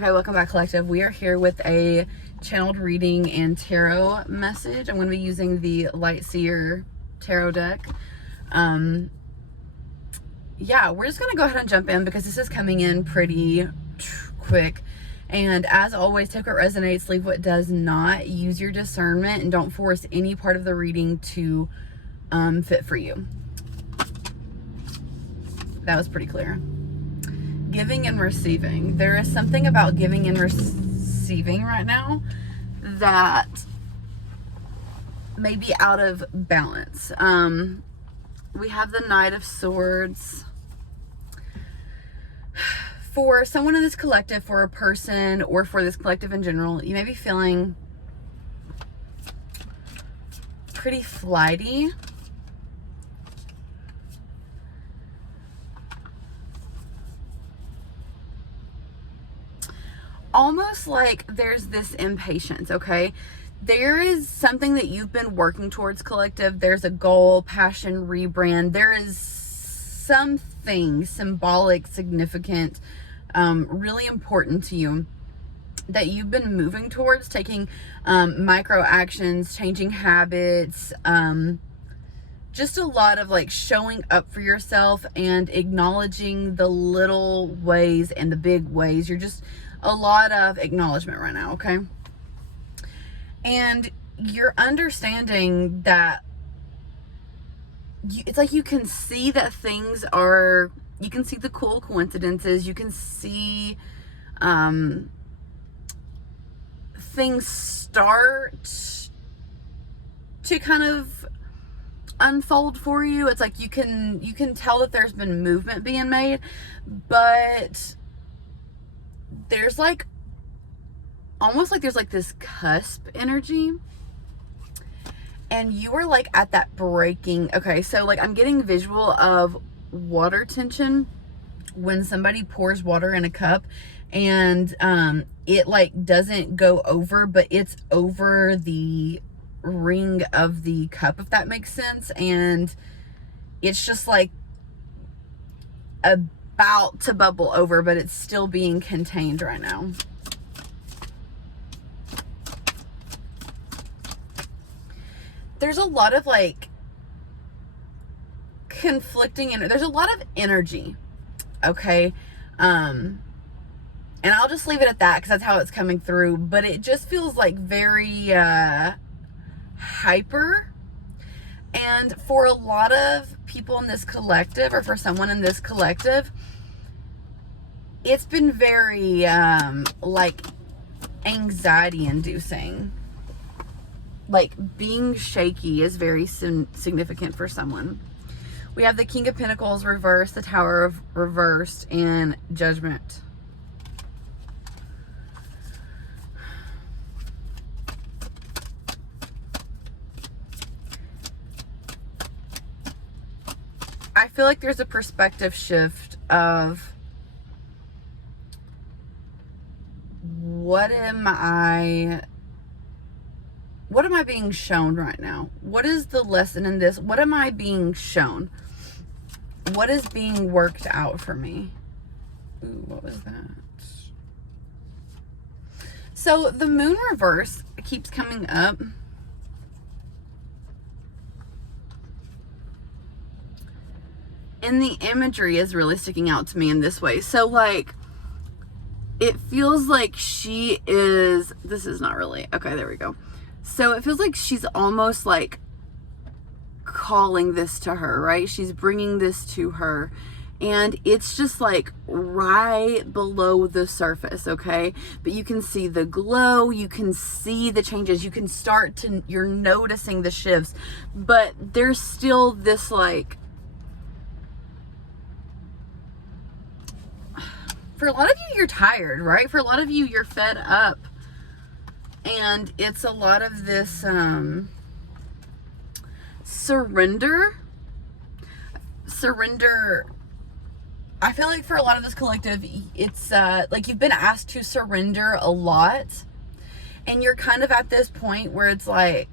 Okay, welcome back, collective. We are here with a channeled reading and tarot message. I'm going to be using the Light Seer tarot deck. Yeah, we're just going to go ahead and jump in because this is coming in pretty quick. And as always, take what resonates, leave what does not. Use your discernment and don't force any part of the reading to fit for you. That was pretty clear. Giving and receiving. There is something about giving and receiving right now that may be out of balance. We have the Knight of Swords. For someone in this collective, for a person, or for this collective in general, you may be feeling pretty flighty. Almost like there's this impatience, okay? There is something that you've been working towards, collective. There's a goal, passion, rebrand. There is something symbolic, significant, really important to you that you've been moving towards, taking micro actions, changing habits, just a lot of like showing up for yourself and acknowledging the little ways and the big ways. You're just a lot of acknowledgement right now, okay? And you're understanding that it's like you can see that things are, you can see the cool coincidences, you can see things start to kind of unfold for you. It's like you can tell that there's been movement being made, but there's like almost like there's like this cusp energy, and you are like at that breaking. Okay, so like I'm getting visual of water tension when somebody pours water in a cup and it like doesn't go over, but it's over the ring of the cup, if that makes sense, and it's just like about to bubble over, but it's still being contained right now. There's a lot of like conflicting, and there's a lot of energy, okay? And I'll just leave it at that because that's how it's coming through, but it just feels like very hyper. And for a lot of people in this collective, or for someone in this collective, it's been very like anxiety inducing. Like being shaky is very significant for someone. We have the King of Pentacles reversed, the Tower of reversed, and Judgment. I feel like there's a perspective shift of what am I being shown right now? What is the lesson in this? What am I being shown? What is being worked out for me? Ooh, what was that? So the Moon reverse keeps coming up. And the imagery is really sticking out to me in this way. So like, it feels like she is, this is not really, okay, there we go. So it feels like she's almost like calling this to her, right? She's bringing this to her, and it's just like right below the surface, okay? But you can see the glow, you can see the changes, you can start to, you're noticing the shifts, but there's still this like, for a lot of you, you're tired, right? For a lot of you, you're fed up. And it's a lot of this surrender. I feel like for a lot of this collective, it's like you've been asked to surrender a lot. And you're kind of at this point where it's like,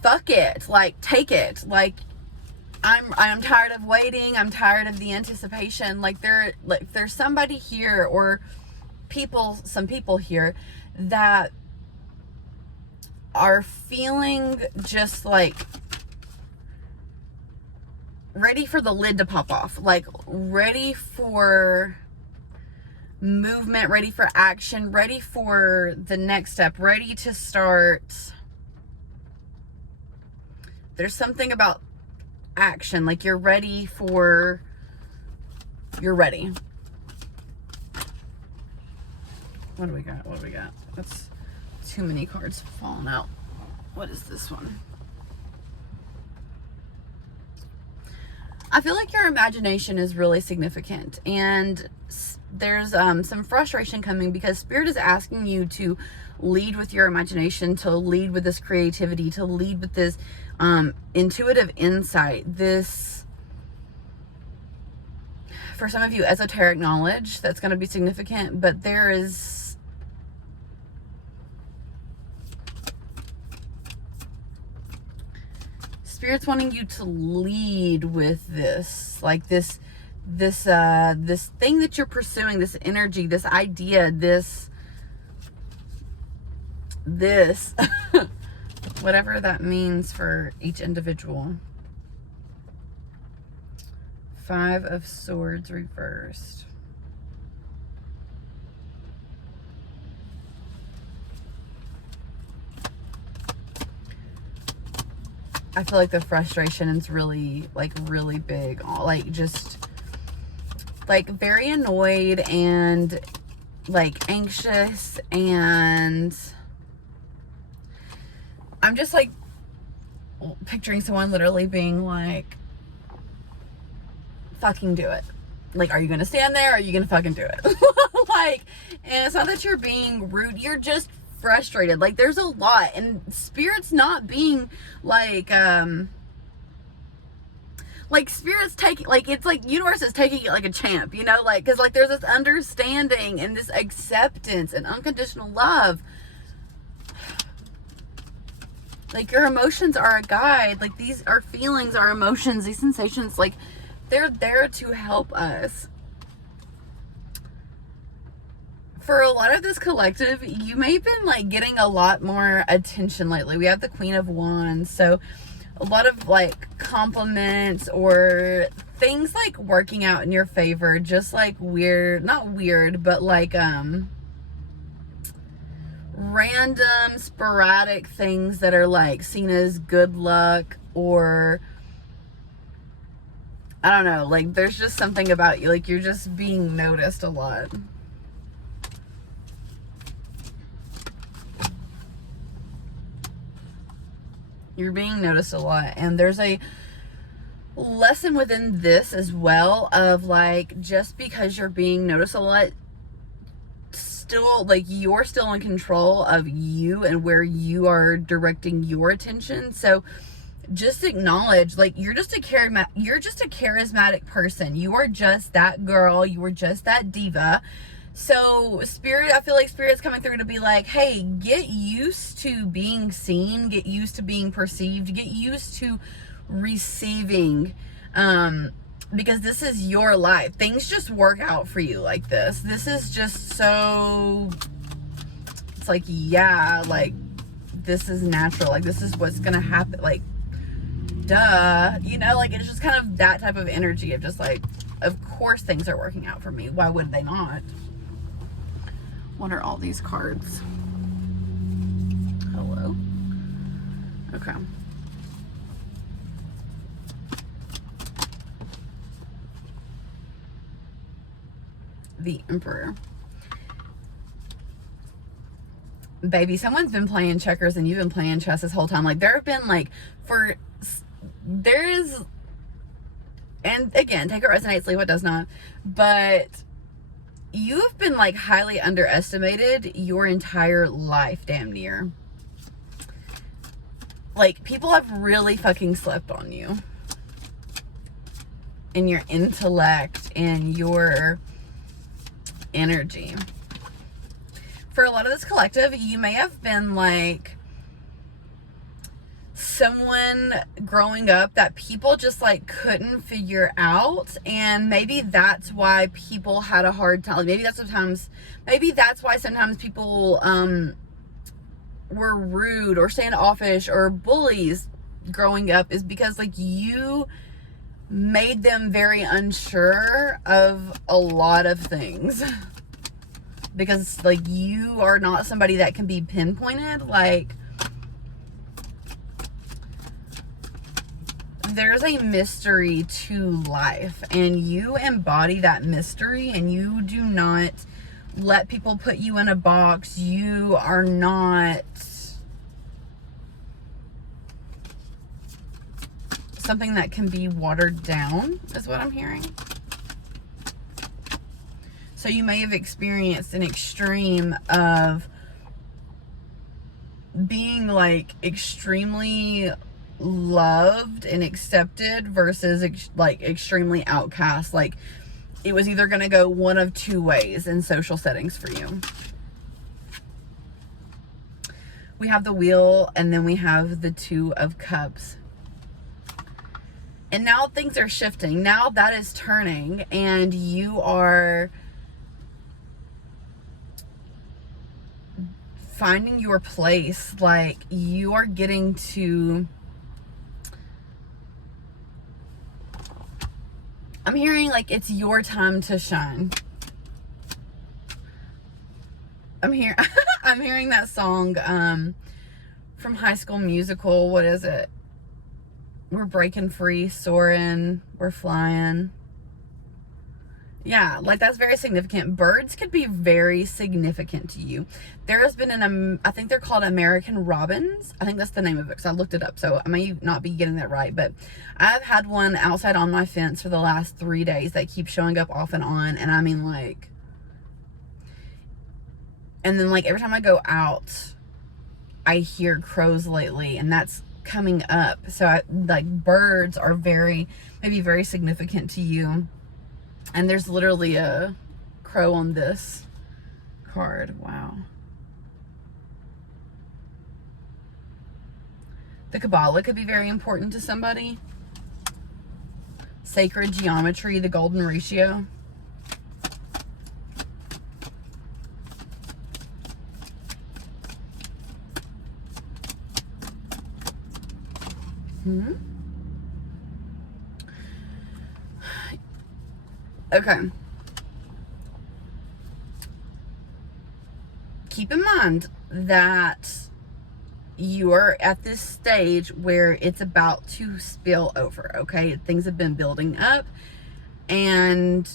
fuck it. Like, take it. Like, I'm tired of waiting. I'm tired of the anticipation. Like there's somebody here, or some people here that are feeling just like ready for the lid to pop off, like ready for movement, ready for action, ready for the next step, ready to start. There's something about action, like you're ready. What do we got? That's too many cards falling out. What is this one? I feel like your imagination is really significant, and there's some frustration coming because Spirit is asking you to lead with your imagination, to lead with this creativity, to lead with this intuitive insight, this, for some of you, esoteric knowledge that's going to be significant. But there is Spirit's wanting you to lead with this, like this thing that you're pursuing, this energy, this idea, this whatever that means for each individual. 5 of Swords reversed. I feel like the frustration is really big, like just like very annoyed and like anxious, and I'm just like picturing someone literally being like, fucking do it. Like, are you gonna stand there? Or are you gonna fucking do it? Like, and it's not that you're being rude, you're just frustrated. Like, there's a lot, and Spirit's not being like Spirit's taking, like, it's like universe is taking it like a champ, you know, like, because like there's this understanding and this acceptance and unconditional love. Like, your emotions are a guide. Like, these are feelings, our emotions, these sensations, like, they're there to help us. For a lot of this collective, you may have been like getting a lot more attention lately. We have the Queen of Wands, so a lot of like compliments or things like working out in your favor, just like not weird, but like random sporadic things that are like seen as good luck, or I don't know, like there's just something about you, like you're just being noticed a lot. You're being noticed a lot, and there's a lesson within this as well of like, just because you're being noticed a lot, still like you're still in control of you and where you are directing your attention. So just acknowledge, like, you're just a charismatic person. You are just that girl. You are just that diva. So Spirit, I feel like Spirit's coming through to be like, hey, get used to being seen, get used to being perceived, get used to receiving, because this is your life. Things just work out for you like this. This is just so, it's like, yeah, like, this is natural. Like, this is what's gonna happen. Like, duh, you know, like, it's just kind of that type of energy of just like, of course things are working out for me. Why would they not? What are all these cards? Hello? Okay. The Emperor. Baby, someone's been playing checkers and you've been playing chess this whole time. Like, there have been like, and again, take it resonates, leave what does not, but you have been like highly underestimated your entire life, damn near. Like, people have really fucking slept on you and your intellect and your energy. For a lot of this collective, you may have been like someone growing up that people just like couldn't figure out, and maybe that's why people had a hard time. Maybe that's why sometimes people were rude or standoffish or bullies growing up, is because like you made them very unsure of a lot of things. Because like you are not somebody that can be pinpointed. Like, there's a mystery to life, and you embody that mystery, and you do not let people put you in a box. You are not something that can be watered down, is what I'm hearing. So you may have experienced an extreme of being like extremely loved and accepted versus like extremely outcast. Like, it was either going to go one of two ways in social settings for you. We have the Wheel, and then we have the Two of Cups. And now things are shifting. Now that is turning, and you are finding your place. Like, you are getting to, I'm hearing like it's your time to shine. I'm hearing that song from High School Musical. What is it? We're breaking free, soaring, we're flying. Yeah, like that's very significant. Birds could be very significant to you. There has been I think they're called American robins. I think that's the name of it, because I looked it up, so I may not be getting that right. But I've had one outside on my fence for the last 3 days that keeps showing up off and on. And I mean, like, and then like every time I go out, I hear crows lately, and that's coming up. So like birds are maybe very significant to you. And there's literally a crow on this card. Wow. The Kabbalah could be very important to somebody. Sacred geometry, the golden ratio. Okay. Keep in mind that you are at this stage where it's about to spill over, okay? Things have been building up, and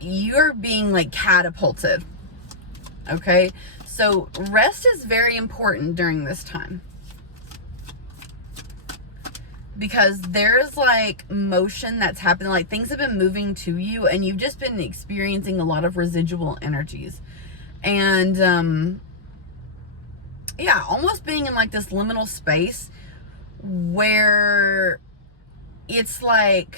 you're being like catapulted, okay? So rest is very important during this time, because there's like motion that's happening. Like, things have been moving to you, and you've just been experiencing a lot of residual energies. And yeah, almost being in like this liminal space where it's like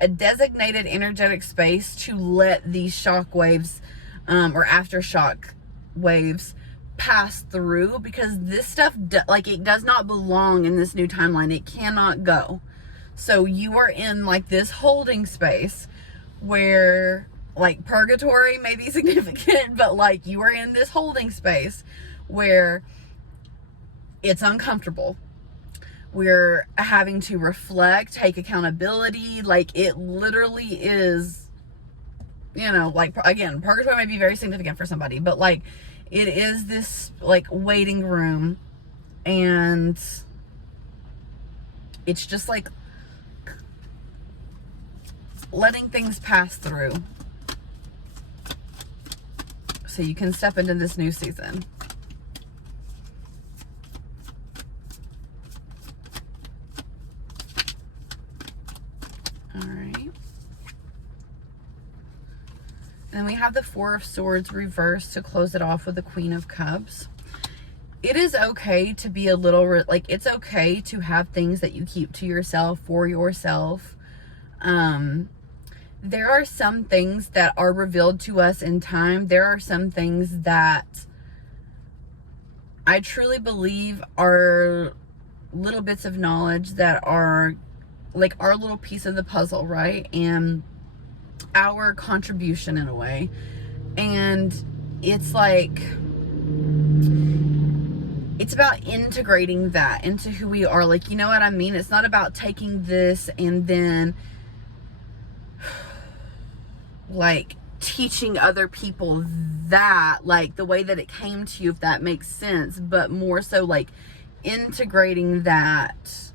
a designated energetic space to let these shock waves or aftershock waves pass through, because this stuff like it does not belong in this new timeline. It cannot go. So you are in like this holding space where, like, purgatory may be significant, but like you are in this holding space where it's uncomfortable. We're having to reflect, take accountability. Like, it literally is, you know, like, again, purgatory may be very significant for somebody, but like it is this like waiting room, and it's just like letting things pass through so you can step into this new season. All right. And then we have the Four of Swords reversed to close it off with the Queen of Cups. It is okay to be a little, like, it's okay to have things that you keep to yourself, for yourself. There are some things that are revealed to us in time. There are some things that I truly believe are little bits of knowledge that are like our little piece of the puzzle, right? And our contribution in a way. And it's like, it's about integrating that into who we are. Like, you know what I mean? It's not about taking this and then like teaching other people that, like the way that it came to you, if that makes sense, but more so like integrating that.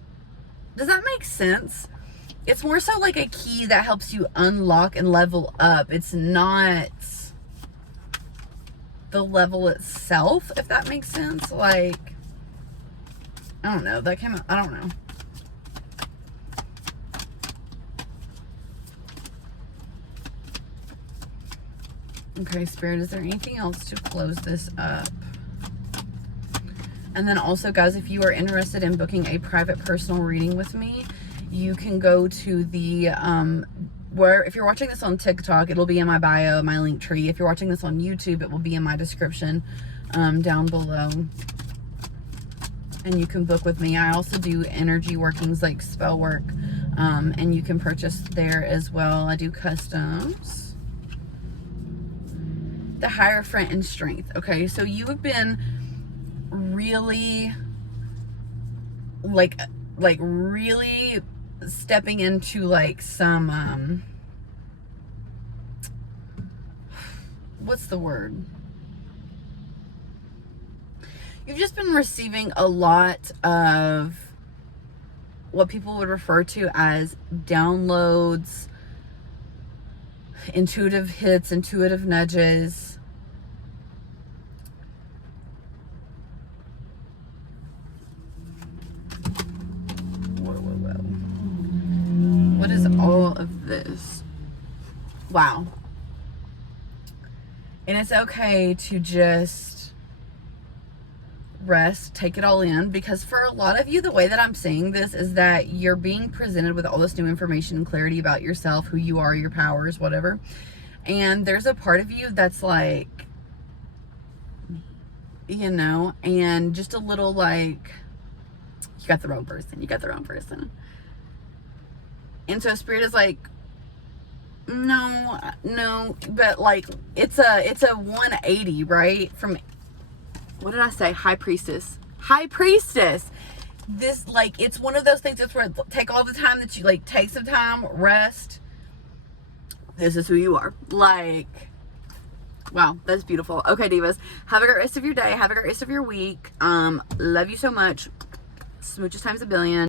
Does that make sense? It's more so like a key that helps you unlock and level up. It's not the level itself, if that makes sense. Like, I don't know, that came out, I don't know. Okay, Spirit, is there anything else to close this up? And then also, guys, if you are interested in booking a private personal reading with me, you can go to the, if you're watching this on TikTok, it'll be in my bio, my link tree. If you're watching this on YouTube, it will be in my description down below. And you can book with me. I also do energy workings like spell work, and you can purchase there as well. I do customs. The Hierophant and Strength. Okay, so you have been really like really stepping into like some what's the word? You've just been receiving a lot of what people would refer to as downloads, intuitive hits, intuitive nudges. What is all of this? Wow. And it's okay to just rest, take it all in, because for a lot of you, the way that I'm saying this is that you're being presented with all this new information and clarity about yourself, who you are, your powers, whatever. And there's a part of you that's like, you know, and just a little like, you got the wrong person. You got the wrong person. And so Spirit is like, no, but like, it's a 180, right? From, what did I say? High Priestess. This, like, it's one of those things that's where take all the time that you, like, take some time, rest. This is who you are. Like, wow, that's beautiful. Okay, Divas, have a great rest of your day. Have a great rest of your week. Love you so much. Smooches times a billion.